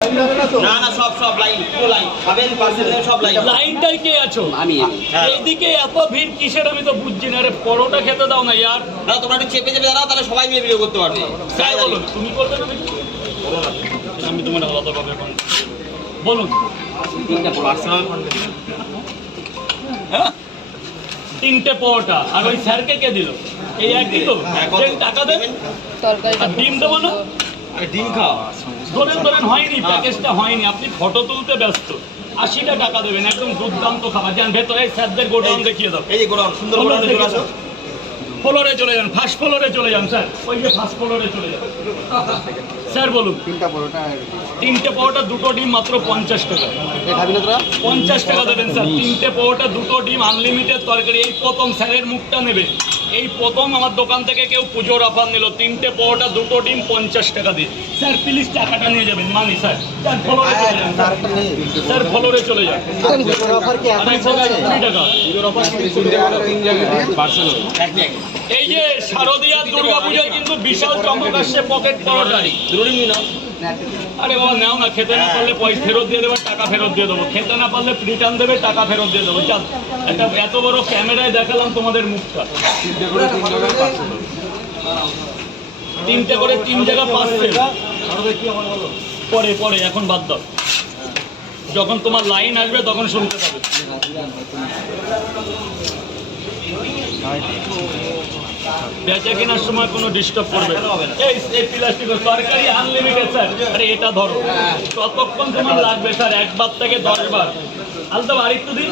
না না সব সব লাইন পুরো লাইন পাবেন পার্সেল সব লাইন লাইনটাই কে আছো আমি এইদিকে এত ভিড় কিসের আমি তো বুঝছি না রে পরোটা খেতে দাও না यार না তোমরা একটু চেপে চেপে দাঁড়াও তাহলে সবাই মিলে ভিডিও করতে পারবে তাই বলো তুমি করবে না আমি তোমার আলাদা ভাবে বলুন তিনটা পার্সোনাল হ্যাঁ তিনটে পরোটা আর ওই স্যারকে কে দিল এই একই তো টাকা দেবেন তরকারিটা আর ডিম দেবো না ডিম খাও ধরেন হয়নি প্যাকেজটা হয়নি আপনি ফটো তুলতে ব্যস্ত 80টা টাকা দেবেন একদম দুর্দান্ত খাবার যান ভেতরে স্যারদের গোডাউন দেখিয়ে দাও এই যে গোডাউন সুন্দর গোডাউন চলে আসো ফ্লোরে চলে যান ফার্স্ট ফ্লোরে চলে যান স্যার ওই যে ফার্স্ট ফ্লোরে চলে যান স্যার বলুন তিনটে পরোটা দুটো ডিম মাত্র 50 টাকা 50 টাকা দেবেন স্যার তিনটে পরোটা দুটো ডিম আনলিমিটেড তরকারি এই প্রথম স্যারের মুখটা নেবে এই প্রথম আমার দোকান থেকে কেউ পুজোর অফার নিল তিনটে পরোটা দুটো ডিম 50 টাকা দিয়ে স্যার প্লিজ টাকাটা নিয়ে যাবেন মানি স্যার ফ্লোরে চলে যান স্যার ফ্লোরে চলে যান এই যে শারদীয়া দুর্গাপূজায় কিন্তু বিশাল চমক আসছে পকেট পরোটাই আরে বাবা নাও না খেতে না পারলে পয়সা ফেরত দিয়ে দেবো টাকা ফেরত দিয়ে দেবো খেতে না পারলে রিটার্ন দেবে টাকা ফেরত দিয়ে দেবো চাল একটা এত বড় ক্যামেরায় দেখালাম তোমাদের মুখটা তিনটে করে তিন জায়গা পাচ্ছে পরে পরে এখন বাদ দাও যখন তোমার লাইন আসবে তখন শুনতে পাবে বেচা কেনার সময় কোনো ডিস্টার্ব করবে এই প্লাস্টিক তরকারি আনলিমিটেড স্যার আরে এটা ধরো কতক্ষণ তোমার লাগবে স্যার একবার থেকে 10 বার আলতো আরেকটু দিন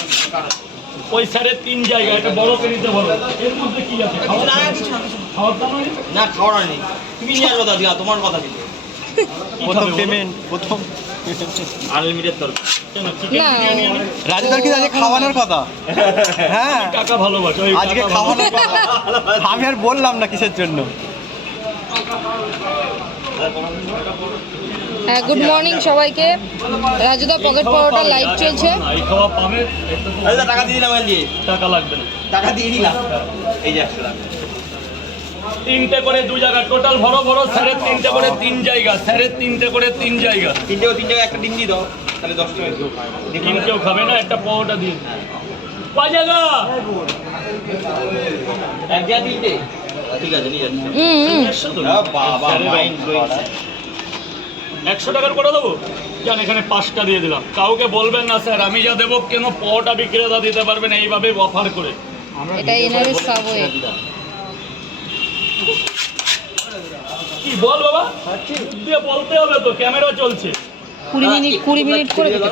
ওই স্যারের 3 জায়গা একটা বড় পেরিতে বড় এর মধ্যে কি আছে খাওয়ার দাম না খাওয়ার নেই তুমি নিয়ে আসবে দাদা তোমার কথা কি প্রথম পেমেন্ট প্রথম আনলিমিটেড তরকারি রাজুদার কি আজকে খাওয়ানোর কথা হ্যাঁ টাকা ভালোবাসো আজকে খাওয়ানোর কথা আমি আর বললাম না কিসের জন্য হ্যাঁ গুড মর্নিং সবাইকে রাজুদা পকেট পরোটা লাইভ চলছে এই খাওয়া পাবে আরে টাকা দিয়ে দিলাম দিয়ে টাকা লাগবে না টাকা দিয়ে দিলাম এই যে 100 টাকা তিনটে করে 2 জায়গা টোটাল বড় বড় স্যারের তিনটে করে 3 জায়গা স্যারের তিনটে করে 3 জায়গা তিন জায়গা একটা ডিম দিয়ে দাও তাহলে 10 টাকা ডিম কেউ খাবে না একটা পরোটা দিন কয় জায়গা এক জায়গা তিনটে ঠিক আছে নিয়ে যাচ্ছি বাবা মাইন্ড ব্লোয়িং 100 টাকার করে দেবো জান এখানে 5টা দিয়ে দিলাম কাউকে বলবেন না স্যার আমি যা দেবো কেন পরোটা বিক্রেতা দিতে পারবেন এইভাবে অফার করে এটা এনআরএস সাবওয়ে কি বল বাবা দিয়ে বলতে হবে তো ক্যামেরা চলছে 20 মিনিট করে দিতে